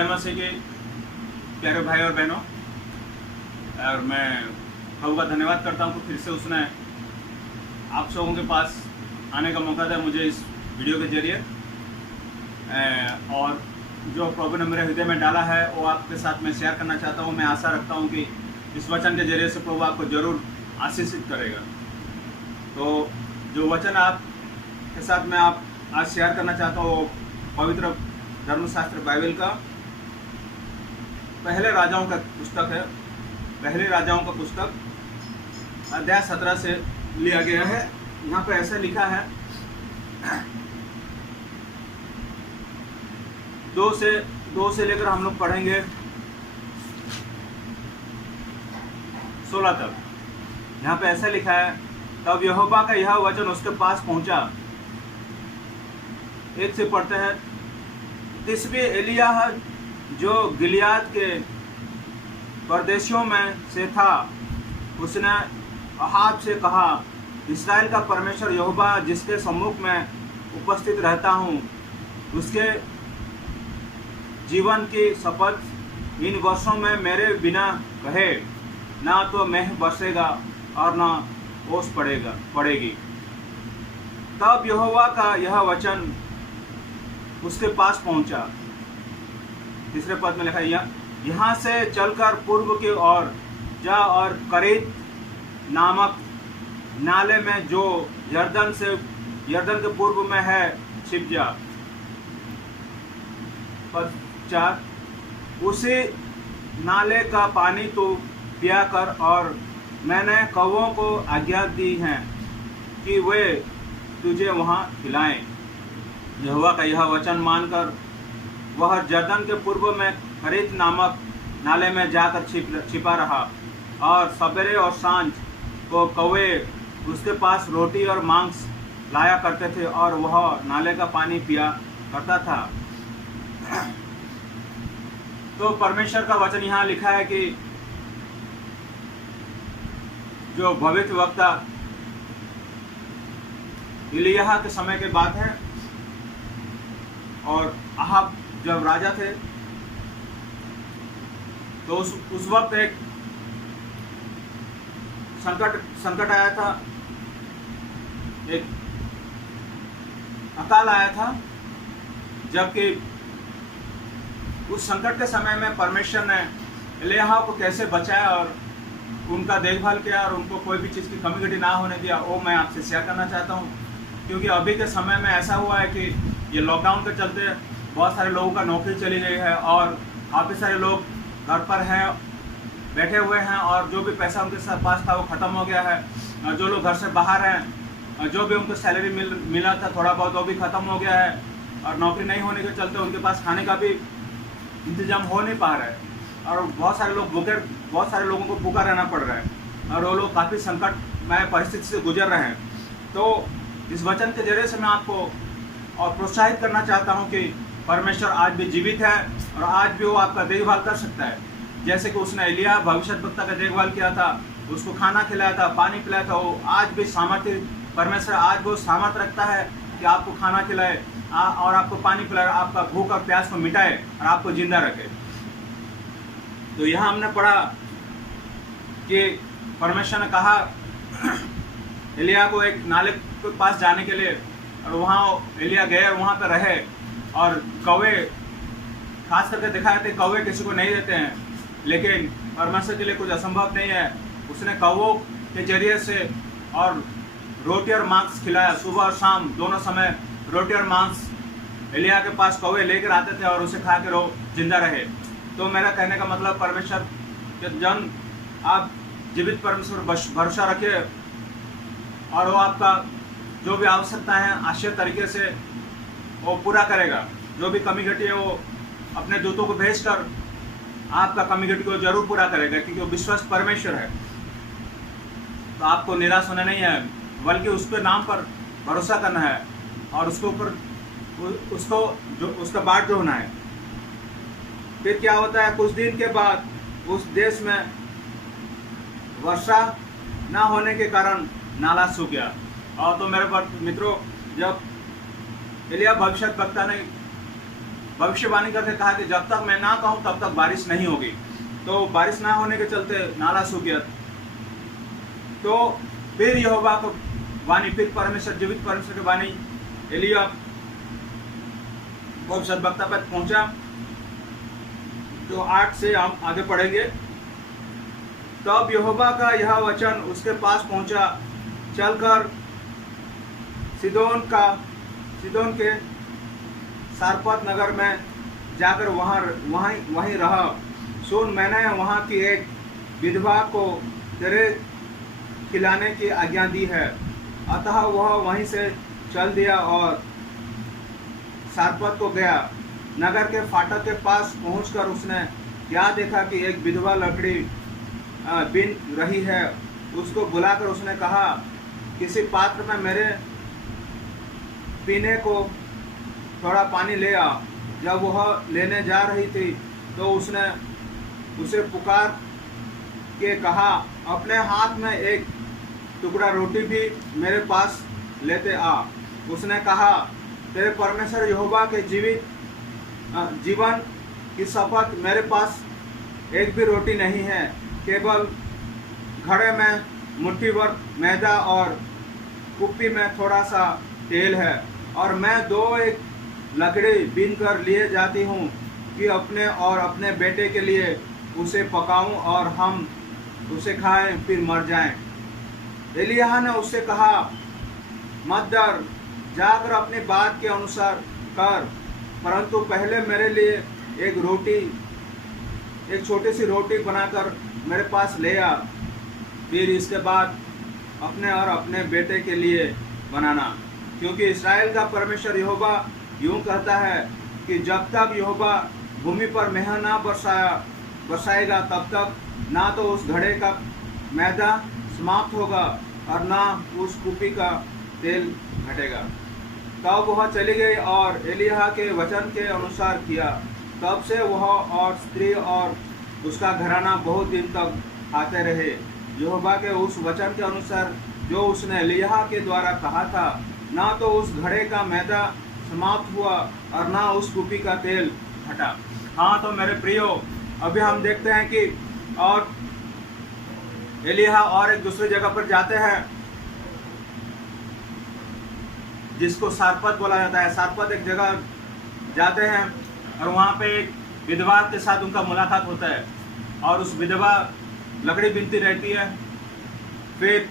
जय मसीह के प्यारे भाई और बहनों, और मैं प्रभु का धन्यवाद करता हूँ कि फिर से उसने आप सबों के पास आने का मौका दिया मुझे इस वीडियो के जरिए। और जो प्रभु ने मेरे हृदय में डाला है वो आपके साथ मैं शेयर करना चाहता हूँ। मैं आशा रखता हूँ कि इस वचन के जरिए से प्रभु आपको जरूर आशीषित करेगा। तो जो वचन आपके साथ मैं आज शेयर करना चाहता हूँ पवित्र धर्मशास्त्र बाइबल का पहले राजाओं का पुस्तक है। पहले राजाओं का पुस्तक अध्याय 17 से लिया गया है। यहाँ पे ऐसा लिखा है, 2 से लेकर हम लोग पढ़ेंगे 16 तक। यहाँ पे ऐसा लिखा है, तब यहोवा का यह वचन उसके पास पहुंचा। 1 से पढ़ते हैं। तिस्बी एलियाह जो गिलियाद के परदेशियों में से था, उसने अहाब से कहा, इस्राएल का परमेश्वर यहोवा जिसके सम्मुख में उपस्थित रहता हूँ, उसके जीवन की शपथ, इन वर्षों में मेरे बिना कहे ना तो मेह बरसेगा और ना ओस पड़ेगी। तब यहोवा का यह वचन उसके पास पहुंचा। तीसरे पद में लिखा, यहाँ से चलकर पूर्व की ओर जा और करीत नामक नाले में जो यरदन के पूर्व में है छिप जा। पद 4, उसी नाले का पानी तो पिया कर, और मैंने कौवों को आज्ञा दी है कि वे तुझे वहाँ खिलाएं। यहोवा का यह वचन मानकर वह यरदन के पूर्व में करीत नामक नाले में जाकर छिपा रहा, और सवेरे और सांझ को कौवे उसके पास रोटी और मांस लाया करते थे, और वह नाले का पानी पिया करता था। तो परमेश्वर का वचन यहाँ लिखा है कि जो भविष्यवक्ता एलिय्याह के समय की बात है, और अहाब जब राजा थे तो उस वक्त एक संकट आया था, एक अकाल आया था। जबकि उस संकट के समय में परमेश्वर ने एलिय्याह को कैसे बचाया और उनका देखभाल किया और उनको कोई भी चीज़ की कमी घटी ना होने दिया, वो मैं आपसे शेयर करना चाहता हूँ। क्योंकि अभी के समय में ऐसा हुआ है कि ये लॉकडाउन के चलते बहुत सारे लोगों का नौकरी चली गई है, और काफ़ी सारे लोग घर पर हैं, बैठे हुए हैं, और जो भी पैसा उनके पास था वो ख़त्म हो गया है। जो लोग घर से बाहर हैं, जो भी उनको सैलरी मिला था थोड़ा बहुत, वो भी ख़त्म हो गया है, और नौकरी नहीं होने के चलते उनके पास खाने का भी इंतजाम हो नहीं पा रहा है, और बहुत सारे लोगों को भूखा रहना पड़ रहा है, और वो लोग काफ़ी संकटमय परिस्थिति से गुजर रहे हैं। तो इस वचन के जरिए से मैं आपको और प्रोत्साहित करना चाहता हूं कि परमेश्वर आज भी जीवित है, और आज भी वो आपका देखभाल कर सकता है। जैसे कि उसने एलिय्याह भविष्यद्वक्ता का देखभाल किया था, उसको खाना खिलाया था, पानी पिलाया था, वो आज भी परमेश्वर आज वो सामर्थ्य रखता है कि आपको खाना खिलाए और आपको पानी पिलाए, आपका भूख और प्यास को मिटाए और आपको जिंदा रखे। तो यहाँ हमने पढ़ा कि परमेश्वर ने कहा एलिय्याह को एक नाले के पास जाने के लिए, और वहाँ एलिय्याह गए और वहाँ पर रहे, और कौवे खास करके दिखाए थे, कौवे किसी को नहीं देते हैं, लेकिन परमेश्वर के लिए कुछ असंभव नहीं है। उसने कौवों के जरिए से और रोटी और मांस खिलाया। सुबह और शाम दोनों समय रोटी और मांस एलिय्याह के पास कौवे लेकर आते थे, और उसे खा कर वो जिंदा रहे। तो मेरा कहने का मतलब, परमेश्वर के जन, आप जीवित परमेश्वर भरोसा रखिए, और वो आपका जो भी आवश्यकता है आश्चर्य तरीके से वो पूरा करेगा। जो भी कमी घटी है वो अपने दूतों को भेजकर आपका कमी घटी को जरूर पूरा करेगा, क्योंकि वो विश्वस्त परमेश्वर है। तो आपको निराश होना नहीं है, बल्कि उसके नाम पर भरोसा करना है, और उसके ऊपर उसका बाट जोड़ना है। फिर क्या होता है, कुछ दिन के बाद उस देश में वर्षा ना होने के कारण नाला सूख गया। और तो मेरे मित्रों, जब एलिय्याह भविष्यद्वक्ता ने भविष्यवाणी करके कहा कि जब तक मैं ना कहूँ तब तक बारिश नहीं होगी। तो बारिश ना होने के चलते नाला सूख गया। तो फिर यहोवा को वाणी, फिर परमेश्वर, जीवित परमेश्वर की वाणी एलिया भविष्यद्वक्ता पर पहुंचा। तो 8 से हम आगे पढ़ेंगे। तब यहोवा का यह वचन उसके पास पहुंचा, चलकर सीदोन के सारपत नगर में जाकर वहीं रहा। सुन, मैंने वहाँ की एक विधवा को तेरे खिलाने की आज्ञा दी है। अतः वह वहीं से चल दिया और सारपत को गया। नगर के फाटक के पास पहुंचकर उसने क्या देखा कि एक विधवा लकड़ी बिन रही है। उसको बुलाकर उसने कहा, किसी पात्र में मेरे पीने को थोड़ा पानी ले आ। जब वह लेने जा रही थी तो उसने उसे पुकार के कहा, अपने हाथ में एक टुकड़ा रोटी भी मेरे पास लेते आ। उसने कहा, तेरे परमेश्वर यहोवा के जीवन की शपथ, मेरे पास एक भी रोटी नहीं है, केवल घड़े में मुट्ठी भर मैदा और कुप्पी में थोड़ा सा तेल है। और मैं 2 लकड़ी बीन कर लिए जाती हूँ कि अपने और अपने बेटे के लिए उसे पकाऊं और हम उसे खाएं फिर मर जाएं। एलिय्याह ने उससे कहा, मत डर, जाकर अपनी बात के अनुसार कर, परंतु पहले मेरे लिए एक छोटी सी रोटी बनाकर मेरे पास ले आ। फिर इसके बाद अपने और अपने बेटे के लिए बनाना, क्योंकि इस्राएल का परमेश्वर यहोवा यूं कहता है कि जब तक यहोवा भूमि पर मेंह ना बरसाएगा तब तक ना तो उस घड़े का मैदा समाप्त होगा और ना उस कुप्पी का तेल घटेगा। तब वह चली गई और एलिय्याह के वचन के अनुसार किया। तब से वह और स्त्री और उसका घराना बहुत दिन तक खाते रहे, यहोवा के उस वचन के अनुसार जो उसने एलिय्याह के द्वारा कहा था। ना तो उस घड़े का मैदा समाप्त हुआ और ना उस कुप्पी का तेल घटा। हाँ, तो मेरे प्रियो, अभी हम देखते हैं कि और एलिय्याह और एक दूसरी जगह पर जाते हैं जिसको सारपत बोला जाता है। सारपत एक जगह जाते हैं और वहाँ पे एक विधवा के साथ उनका मुलाकात होता है और उस विधवा लकड़ी बीनती रहती है। फिर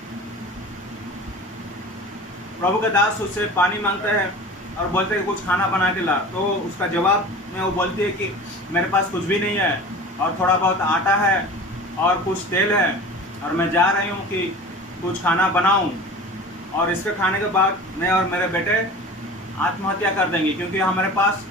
प्रभु के दास उससे पानी मांगते हैं और बोलते हैं कुछ खाना बना के ला। तो उसका जवाब में वो बोलती है कि मेरे पास कुछ भी नहीं है और थोड़ा बहुत आटा है और कुछ तेल है और मैं जा रही हूँ कि कुछ खाना बनाऊँ और इसके खाने के बाद मैं और मेरे बेटे आत्महत्या कर देंगे, क्योंकि हमारे पास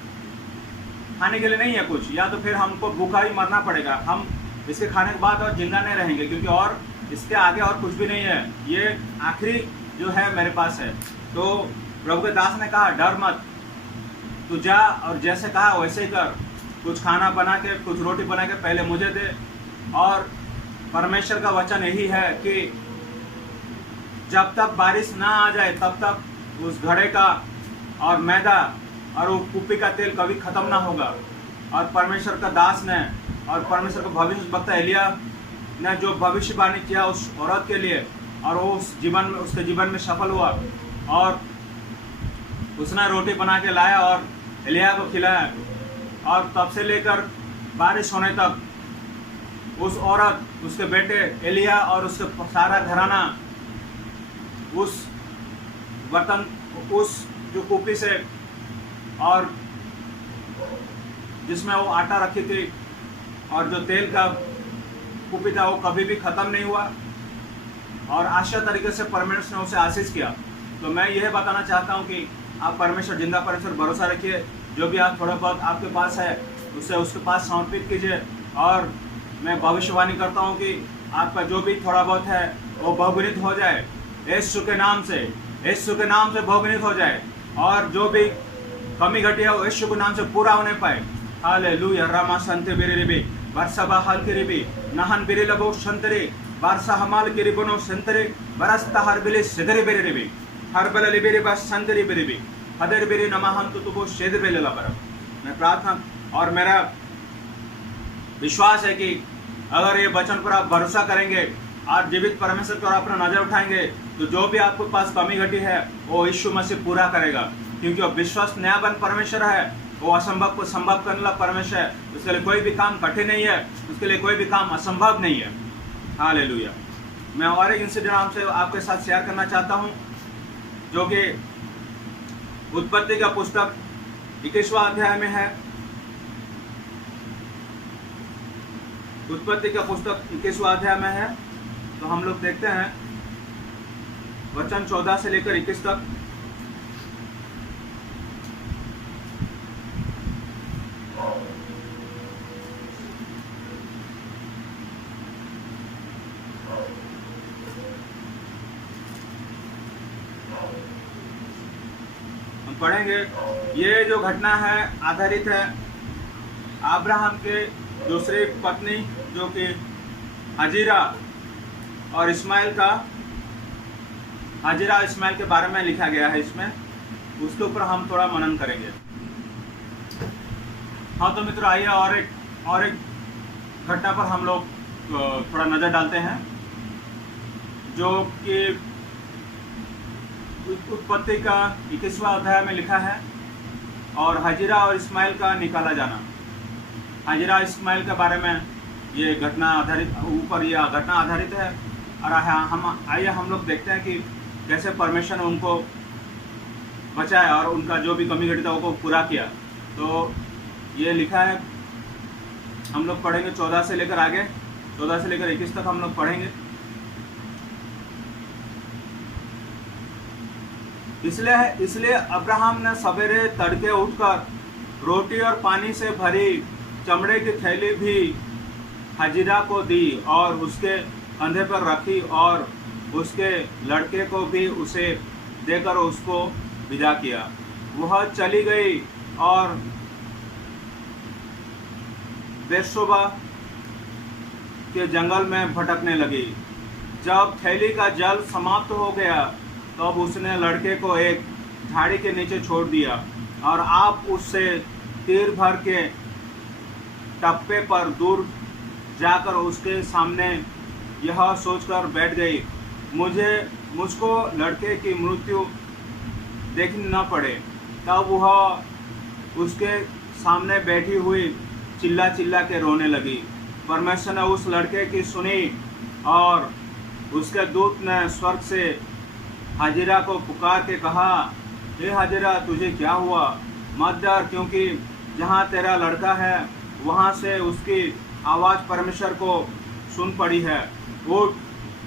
खाने के लिए नहीं है कुछ, या तो फिर हमको भूखा ही मरना पड़ेगा। हम इसके खाने के बाद और जिंदा नहीं रहेंगे, क्योंकि और इसके आगे और कुछ भी नहीं है, ये आखिरी जो है मेरे पास है। तो प्रभु के दास ने कहा, डर मत, तू जा और जैसे कहा वैसे ही कर। कुछ खाना बना के, कुछ रोटी बना के पहले मुझे दे। और परमेश्वर का वचन यही है कि जब तक बारिश ना आ जाए तब तक उस घड़े का और मैदा और वो कुप्पी का तेल कभी ख़त्म ना होगा। और परमेश्वर का दास ने और परमेश्वर का भविष्यवक्ता एलिय्याह ने जो भविष्यवाणी किया उस औरत के लिए, और वो उसके जीवन में सफल हुआ और उसने रोटी बना के लाया और एलिय्याह को खिलाया। और तब से लेकर बारिश होने तक उस औरत, उसके बेटे एलिय्याह और उसके सारा घराना उस बर्तन, उस जो कुप्पी से और जिसमें वो आटा रखी थी और जो तेल का कुप्पी था, वो कभी भी ख़त्म नहीं हुआ और आश्चर्य तरीके से परमेश्वर ने उसे आशीष किया। तो मैं यह बताना चाहता हूँ कि आप परमेश्वर, जिंदा परमेश्वर भरोसा रखिए। जो भी आप थोड़ा बहुत आपके पास है उसे उसके पास समर्पित कीजिए। और मैं भविष्यवाणी करता हूँ कि आपका जो भी थोड़ा बहुत है वो बहुगुणित हो जाए यीशु के नाम से, यीशु के नाम से बहुगुणित हो जाए। और जो भी कमी घटी है वो यीशु के नाम से पूरा होने पाए। हालेलुया। रामा संते बिरिबी बरसबा हल किरिबी नहन बिरिलबो संतरे बारसा हमाल किरिबनो संतरे बरस्ता हरबिले सिदरे बिरिबी हरबल लिबिरे बस संतरे बिरिबी हदर बिरि नमहंतु तुबो शेद बेले लबर मैं प्रार्थना और मेरा विश्वास है कि अगर ये वचन पर आप भरोसा करेंगे और जीवित परमेश्वर पर अपना नजर उठाएंगे तो जो भी आपके पास कमी घटी है वो यीशु मसीह पूरा करेगा, क्योंकि वो विश्वास न्यायवान परमेश्वर है। वो असंभव को संभव करने वाला परमेश्वर है। उसके लिए कोई भी काम कठिन नहीं है, उसके लिए कोई भी काम असंभव नहीं है। हालेलुया। मैं और एक इंसिडेंट आपसे आपके साथ शेयर करना चाहता हूँ, जो कि उत्पत्ति का पुस्तक 21वां अध्याय में है। उत्पत्ति का पुस्तक 21वां अध्याय में है। तो हम लोग देखते हैं वचन 14 से लेकर 21 तक। हम पढ़ेंगे। ये जो घटना है आधारित है अब्राहम के दूसरी पत्नी जो कि हाजिरा और इस्माइल का, हाजिरा इस्माइल के बारे में लिखा गया है इसमें। उसके ऊपर हम थोड़ा मनन करेंगे। हाँ तो मित्र आइए और एक घटना पर हम लोग थोड़ा नज़र डालते हैं, जो कि उत्पत्ति का 21वां अध्याय में लिखा है, और हाजिरा और इस्माइल का निकाला जाना। हाजिरा इस्माइल के बारे में ये घटना आधारित है। और आइए हम लोग देखते हैं कि कैसे परमेश्वर ने उनको बचाया और उनका जो भी कमी घटी था वो पूरा किया। तो ये लिखा है, हम लोग पढ़ेंगे 14 से लेकर आगे, 14 से लेकर 21 तक हम लोग पढ़ेंगे। इसलिए अब्राहम ने सवेरे तड़के उठकर रोटी और पानी से भरी चमड़े की थैली भी हाजिरा को दी और उसके कंधे पर रखी, और उसके लड़के को भी उसे देकर उसको विदा किया। वह चली गई और बेरशेबा के जंगल में भटकने लगी। जब थैली का जल समाप्त हो गया तब उसने लड़के को एक झाड़ी के नीचे छोड़ दिया, और आप उससे तीर भर के टप्पे पर दूर जाकर उसके सामने यह सोचकर बैठ गई, मुझको लड़के की मृत्यु देखनी न पड़े। तब वह उसके सामने बैठी हुई चिल्ला के रोने लगी। परमेश्वर ने उस लड़के की सुनी, और उसके दूत ने स्वर्ग से हाजिरा को पुकार के कहा, हे हाजिरा, तुझे क्या हुआ? मत डर, क्योंकि जहाँ तेरा लड़का है वहाँ से उसकी आवाज़ परमेश्वर को सुन पड़ी है। उठ,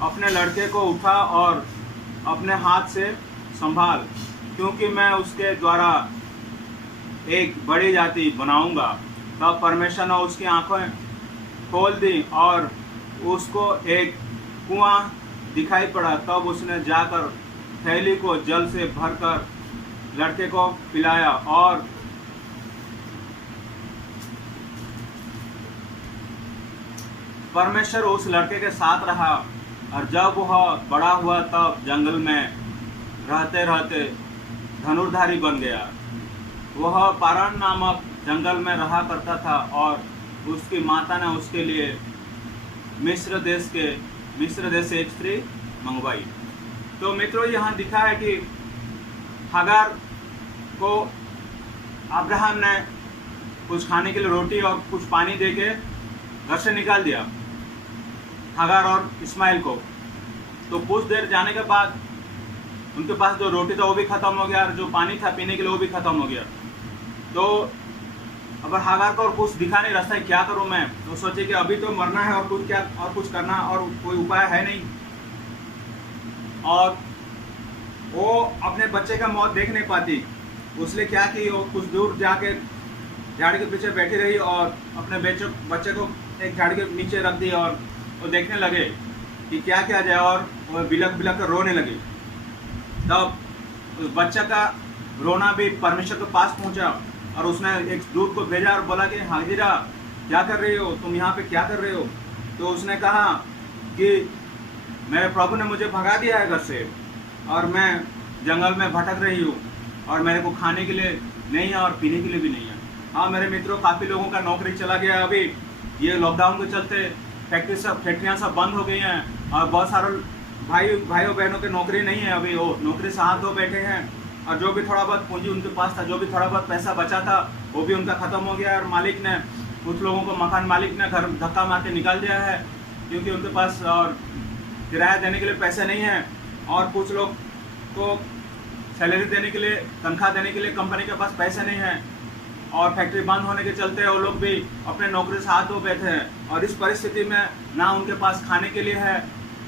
अपने लड़के को उठा और अपने हाथ से संभाल, क्योंकि मैं उसके द्वारा एक बड़ी जाति बनाऊंगा। तब परमेश्वर ने उसकी आंखें खोल दी और उसको एक कुआं दिखाई पड़ा। तब उसने जाकर थैली को जल से भरकर लड़के को पिलाया, और परमेश्वर उस लड़के के साथ रहा। और जब वह बड़ा हुआ तब जंगल में रहते रहते धनुर्धारी बन गया। वह पारान नामक जंगल में रहा करता था, और उसकी माता ने उसके लिए मिस्र देश से एक स्त्री मंगवाई। तो मित्रों, यहाँ दिखा है कि हागार को अब्राहम ने कुछ खाने के लिए रोटी और कुछ पानी देके घर से निकाल दिया, हागार और इस्माइल को। तो कुछ देर जाने के बाद उनके पास जो रोटी था वो भी ख़त्म हो गया, और जो पानी था पीने के लिए वो भी ख़त्म हो गया। तो अगर हागार को और कुछ दिखा नहीं रास्ता है, क्या करूं मैं? तो सोचे कि अभी तो मरना है और कुछ करना और कोई उपाय है नहीं। और वो अपने बच्चे का मौत देख नहीं पाती, उसने क्या कि वो कुछ दूर जाके झाड़ी के पीछे बैठी रही और अपने बच्चे को एक झाड़ी के नीचे रख दी, और वो देखने लगे कि क्या किया जाए, और वो बिलक कर रोने लगी। तब उस बच्चा का रोना भी परमेश्वर के पास पहुंचा, और उसने एक दूत को भेजा और बोला कि हाजिरा, क्या कर रही हो तुम? यहाँ पे क्या कर रहे हो? तो उसने कहा कि मेरे प्रभु ने मुझे भगा दिया है घर से, और मैं जंगल में भटक रही हूँ, और मेरे को खाने के लिए नहीं है और पीने के लिए भी नहीं है। हाँ मेरे मित्रों, काफ़ी लोगों का नौकरी चला गया अभी ये लॉकडाउन के चलते। फैक्ट्रियाँ सब बंद हो गई हैं और बहुत सारे भाइयों बहनों की नौकरी नहीं है अभी, वो नौकरी से हाथ धो बैठे हैं। और जो भी थोड़ा बहुत पूंजी उनके पास था, जो भी थोड़ा बहुत पैसा बचा था, वो भी उनका ख़त्म हो गया। और मालिक ने, कुछ लोगों को मकान मालिक ने घर धक्का मार के निकाल दिया है, क्योंकि उनके पास और किराया देने के लिए पैसे नहीं हैं। और कुछ लोग को सैलरी देने के लिए, तनख्वाह देने के लिए कंपनी के पास पैसे नहीं हैं। और फैक्ट्री बंद होने के चलते वो लोग भी अपने नौकरी से हाथ धो बैठे हैं। और इस परिस्थिति में ना उनके पास खाने के लिए है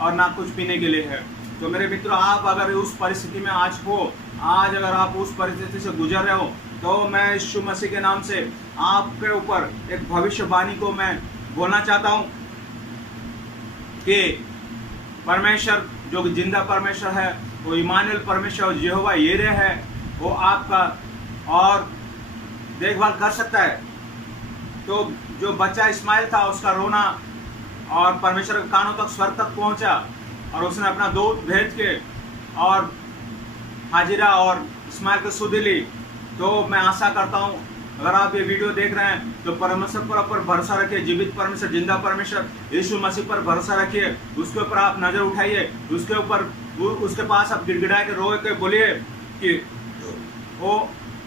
और ना कुछ पीने के लिए है। तो मेरे मित्रों, आप अगर उस परिस्थिति में आज हो, आज अगर आप उस परिस्थिति से गुजर रहे हो, तो मैं यीशु मसीह के नाम से आपके ऊपर एक भविष्यवाणी को मैं बोलना चाहता हूँ कि परमेश्वर जो जिंदा परमेश्वर है, वो इमानुएल परमेश्वर, यहोवा यीरे है, वो आपका और देखभाल कर सकता है। तो जो बच्चा इस्माइल था, उसका रोना और परमेश्वर के कानों तक, स्वर तक पहुंचा, और उसने अपना दूध भेज के और हाजिरा और इस्माइल को सुध ली। तो मैं आशा करता हूं, अगर आप ये वीडियो देख रहे हैं तो परमेश्वर पर भरोसा रखिए, जीवित परमेश्वर, जिंदा परमेश्वर यीशु मसीह पर भरोसा रखिए। उसके ऊपर आप नजर उठाइए, उसके ऊपर, उसके पास आप गिड़गिड़ा के रो के बोलिए कि वो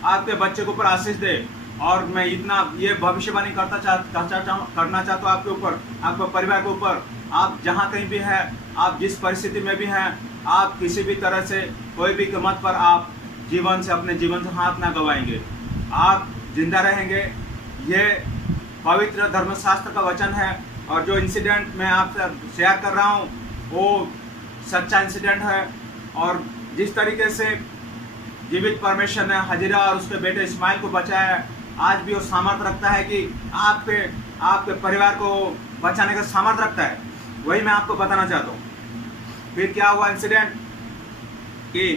आपके बच्चे के ऊपर आशीष दे। और मैं इतना ये भविष्यवाणी करना चाहता हूँ आपके ऊपर, आपके परिवार के ऊपर। आप जहाँ कहीं भी हैं, आप जिस परिस्थिति में भी हैं, आप किसी भी तरह से, कोई भी कीमत पर आप जीवन से, अपने जीवन से हाथ ना गवाएंगे, आप जिंदा रहेंगे। ये पवित्र धर्मशास्त्र का वचन है। और जो इंसिडेंट मैं आपसे शेयर कर रहा हूँ वो सच्चा इंसिडेंट है। और जिस तरीके से जीवित परमेश्वर ने हाजिरा और उसके बेटे इस्माइल को बचाया है, आज भी वो सामर्थ्य रखता है कि आपके परिवार को बचाने का सामर्थ्य रखता है। वही मैं आपको बताना चाहता हूँ। फिर क्या हुआ इंसिडेंट कि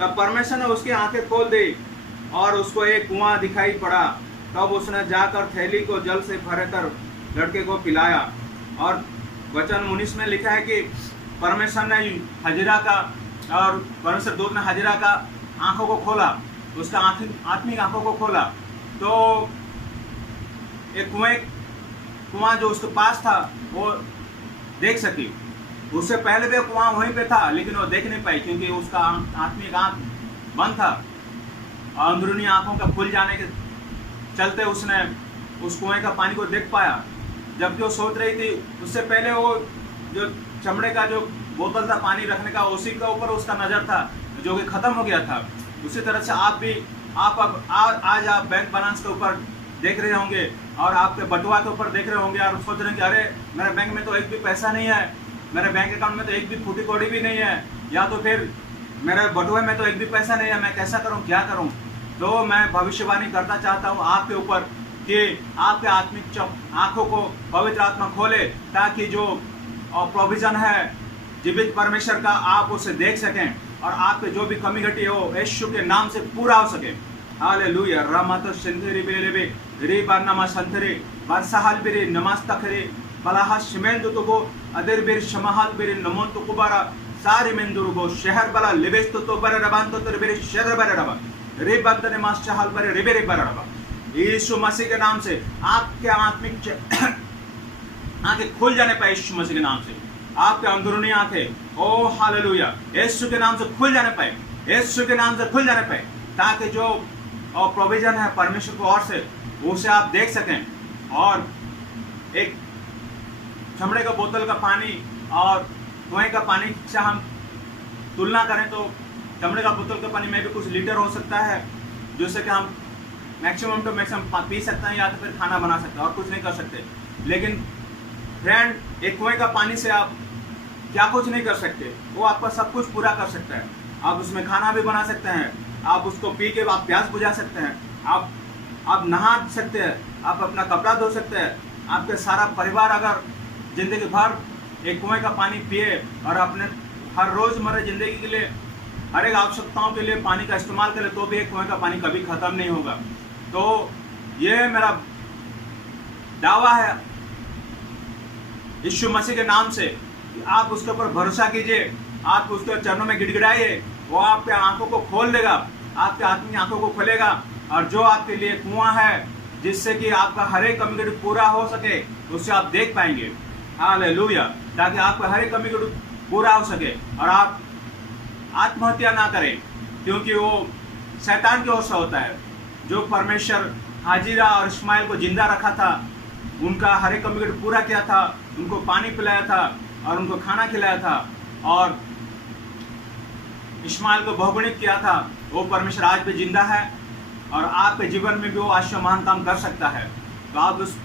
तब परमेश्वर ने उसकी आंखें खोल दी और उसको एक कुआं दिखाई पड़ा। तब उसने जाकर थैली को जल से भरकर लड़के को पिलाया। और वचन 19 में लिखा है कि परमेश्वर ने हाजिरा का, और परमेश्वर दूत ने हाजिरा का आंखों को खोला, उसका आत्मिक आंखों को खोला। तो एक कुआं जो उसके पास था वो देख सकी। उससे पहले भी कुआं वहीं पे था, लेकिन वो देख नहीं पाई, क्योंकि उसका आत्मिक आंख बंद था। और अंदरूनी आंखों का खुल जाने के चलते उसने उस कुएं का पानी को देख पाया। जबकि वो सोच रही थी, उससे पहले वो जो चमड़े का जो बोतल था पानी रखने का, उसी के ऊपर उसका नज़र था, जो कि ख़त्म हो गया था। उसी तरह से आप भी, आज आप बैंक बैलेंस के ऊपर देख रहे होंगे और आपके बटुआ के ऊपर देख रहे होंगे और सोच रहे हैं कि अरे मेरे बैंक में तो एक भी पैसा नहीं है, मेरे बैंक अकाउंट में तो एक भी फूटी कौड़ी भी नहीं है, या तो फिर मेरे बटुए में तो एक भी पैसा नहीं है, मैं कैसा करूं, क्या करूं। तो मैं भविष्यवाणी करना चाहता हूं आपके ऊपर कि आपके आत्मिक आंखों को पवित्र आत्मा खोले, ताकि जो प्रोविजन है जीवित परमेश्वर का, आप उसे देख सकें और आपके जो भी कमी घटी हो यीशु के नाम से पूरा हो सके। हालेलुया। रमतो संतरी बेलेबे री बारमा संतरी बरसहाल बेरे नमस्तखरे बलाहा शिमेंदु तो अदर बेर शमहाल बेरे नमोंतु कुबारा सारी मेंदुरुगो शहर बला लिबेस्तु तो बर रबांतो तो बेरे शहर बर रबा रे बंदने मास्टहाल बरे रिबेरे बर रबा। यीशु मसीह के नाम से आपके आत्मिक आंखें खुल जाने पाए, यीशु मसीह के नाम से आपके अंदरूनी आंखें, ओ हालेलुया, यीशु के नाम से खुल जाने पाए, यीशु के नाम से खुल जाने पाए, ताकि जो प्रोविजन है परमेश्वर को और से, उसे आप देख सकें। और एक चमड़े का बोतल का पानी और कुएं का पानी से हम तुलना करें तो चमड़े का बोतल का पानी में भी कुछ लीटर हो सकता है, जिससे कि हम मैक्सिमम टू मैक्सिमम पी सकते हैं या तो फिर खाना बना सकते हैं और कुछ नहीं कर सकते। लेकिन फ्रेंड, एक कुएं का पानी से आप क्या कुछ नहीं कर सकते, वो आपका सब कुछ पूरा कर सकता है। आप उसमें खाना भी बना सकते हैं, आप उसको पी के आप प्यास बुझा सकते हैं, आप नहा सकते हैं, आप अपना कपड़ा धो सकते हैं। आपके सारा परिवार अगर जिंदगी भर एक कुएं का पानी पिए और अपने हर रोज़मर्रा जिंदगी के लिए, हर एक आवश्यकताओं के लिए पानी का इस्तेमाल करें, तो भी एक कुएं का पानी कभी ख़त्म नहीं होगा। तो ये मेरा दावा है यीशु मसीह के नाम से, आप उसके ऊपर भरोसा कीजिए, आप उसके चरणों में गिड़गिड़ाइए, वो आपके आंखों को खोल देगा, आपके आत्मिक आंखों को खोलेगा। और जो आपके लिए कुआं है जिससे कि आपका हर एक कम्युनिकेटिव पूरा हो सके, उससे आप देख पाएंगे। हालेलुया। ताकि आपका हर एक कम्युनिकेटिव पूरा हो सके और आप आत्महत्या ना करें, क्योंकि वो शैतान की ओर से होता है। जो परमेश्वर हाजिरा और इस्माइल को जिंदा रखा था, उनका हर एक कम्युनिकेटिव पूरा किया था, उनको पानी पिलाया था और उनको खाना खिलाया था और इस्माइल को बहुगुणित किया था, वो परमेश्वर आज भी जिंदा है और आपके जीवन में भी वो आश्चर्य महान काम कर सकता है। तो आप उस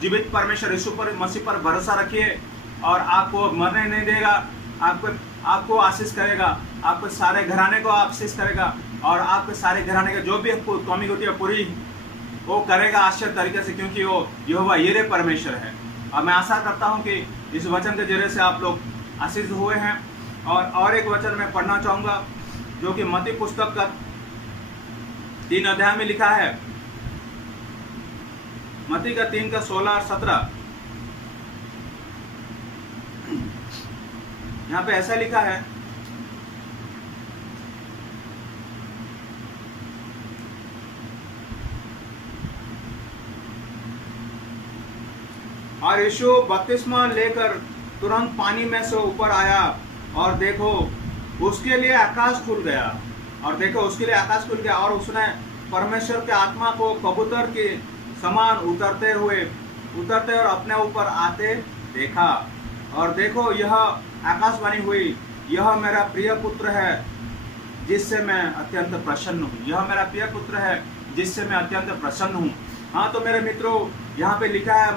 जीवित परमेश्वर यीशु पर मसीह पर भरोसा रखिए और आपको मरने नहीं देगा, आपको आशीष करेगा, आपके सारे घराने को आशीष करेगा और आपके सारे घराने का जो भी कमी होती है पूरी वो करेगा आश्चर्य तरीके से, क्योंकि वो यहोवा यिरे परमेश्वर है। और मैं आशा करता हूँ कि इस वचन के जरिए से आप लोग आशीष हुए हैं। और एक वचन मैं पढ़ना चाहूँगा जो कि मत्ती पुस्तक का 3 अध्याय में लिखा है। मत्ती का 3 का 16 और 17। यहाँ पे ऐसा लिखा है, और यीशु बपतिस्मा लेकर तुरंत पानी में से ऊपर आया और देखो उसके लिए आकाश खुल गया और उसने परमेश्वर के आत्मा को कबूतर के समान उतरते और अपने ऊपर आते देखा। और देखो यह आकाशवाणी हुई, यह मेरा प्रिय पुत्र है जिससे मैं अत्यंत प्रसन्न हूँ। यह मेरा प्रिय पुत्र है जिससे मैं अत्यंत प्रसन्न हूँ। हाँ, तो मेरे मित्रों, यहाँ पे लिखा है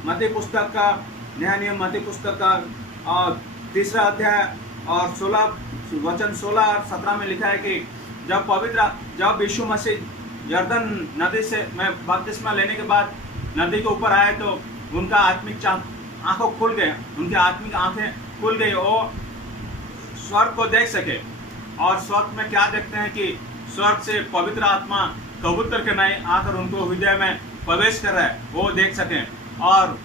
मत्ती पुस्तक का नया नियम, मत्ती पुस्तक का 3 अध्याय और 16 और 17 में लिखा है कि जब यीशु मसीह यरदन नदी से मैं बपतिस्मा लेने के बाद नदी के ऊपर आए तो उनका आत्मिक आंखों खुल गए, उनकी आत्मिक आंखें खुल गई, वो स्वर्ग को देख सके। और स्वर्ग में क्या देखते हैं कि स्वर्ग से पवित्र आत्मा कबूतर के नए आकर उनको हृदय में प्रवेश कर रहा है, वो देख सकें। और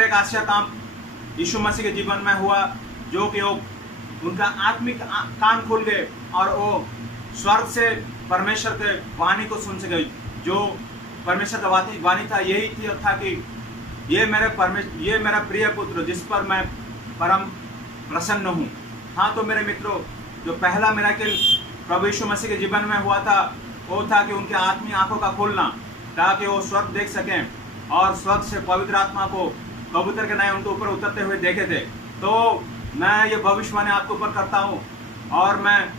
एक आश्चर्य काम यीशु मसीह के जीवन में हुआ, जो कि वो उनका आत्मिक कान खुल गए और वो स्वर्ग से परमेश्वर के वाणी को सुन सके। जो परमेश्वर का वाणी था यही था कि ये मेरा प्रिय पुत्र जिस पर मैं परम प्रसन्न हूँ। हाँ, तो मेरे मित्रों, जो पहला मिराकिल प्रभु यीशु मसीह के जीवन में हुआ था वो था कि उनके आत्मिक आंखों का खोलना, ताकि वो स्वर्ग देख सकें और स्वर्ग से पवित्र आत्मा को कबूतर के नए उनके ऊपर उतरते हुए देखे थे। तो मैं ये भविष्यवाणी आपके ऊपर करता हूँ और मैं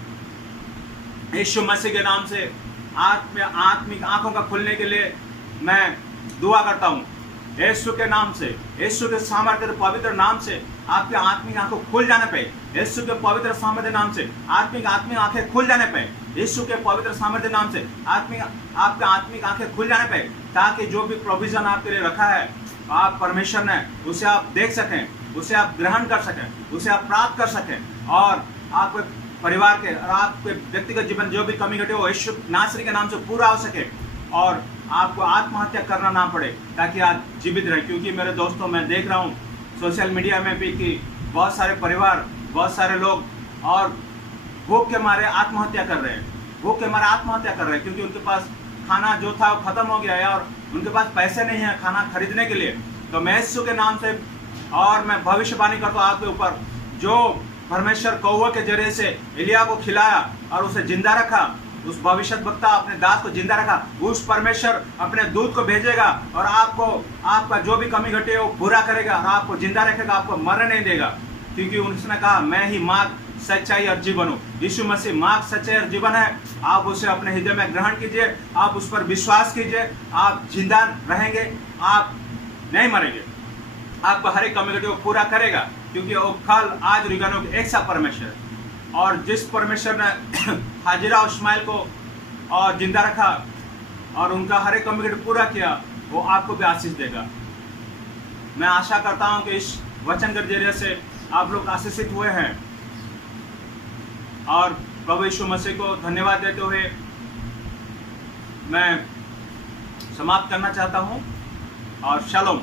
यीशु मसीह के नाम से आत्मिक आंखों का खुलने के लिए मैं दुआ करता हूँ। यीशु के नाम से, यीशु के सामर्थ्य पवित्र नाम से आपके आत्मिक आंखों खुल जाने पे, यीशु के पवित्र सामर्थ्य नाम से आत्मिक आंखें खुल जाने पे, यीशु के पवित्र सामर्थ्य नाम से आपके आत्मिक आंखें खुल जाने पे, ताकि जो भी प्रोविजन आपके लिए रखा है आप परमेश्वर ने, उसे आप देख सकें, उसे आप ग्रहण कर सकें, उसे आप प्राप्त कर सकें और आपके परिवार के और आपके व्यक्तिगत जीवन जो भी कमी घटे हो यीशु नासरी के नाम से पूरा हो सके और आपको आत्महत्या करना ना पड़े, ताकि आप जीवित रहे। क्योंकि मेरे दोस्तों, मैं देख रहा हूँ सोशल मीडिया में भी कि बहुत सारे परिवार, बहुत सारे लोग और भूख के मारे आत्महत्या कर रहे हैं, क्योंकि उनके पास खाना जो था वो खत्म हो गया है और उनके पास पैसे नहीं है खाना खरीदने के लिए। तो मैं यीशु के नाम से और मैं भविष्यवाणी करता हूँ आपके ऊपर, जो परमेश्वर कौवा के जरिए से एलिया को खिलाया और उसे जिंदा रखा, उस भविष्यद्वक्ता अपने दास को जिंदा रखा, उस परमेश्वर अपने दूत को भेजेगा और आपका जो भी कमी घटे वो पूरा करेगा और आपको जिंदा रखेगा, आपको मरने नहीं देगा। क्योंकि उसने कहा, मैं ही मार्ग, सच्चाई और जीवन हूँ। यीशु मसीह मार्ग, सच्चाई और जीवन है। आप उसे अपने हृदय में ग्रहण कीजिए, आप उस पर विश्वास कीजिए, आप जिंदा रहेंगे, आप नहीं मरेंगे, आपको हर एक कमी घटे वो पूरा करेगा, क्योंकि वो कल आज और युगानों एक सा परमेश्वर है। और जिस परमेश्वर ने हाजिरा और इस्माइल को और जिंदा रखा और उनका हर एक कमी पूरा किया, वो आपको भी आशीष देगा। मैं आशा करता हूं कि इस वचन के जरिए से आप लोग आशीषित हुए हैं और प्रभु यीशु मसीह को धन्यवाद देते हुए मैं समाप्त करना चाहता हूं और शालोम।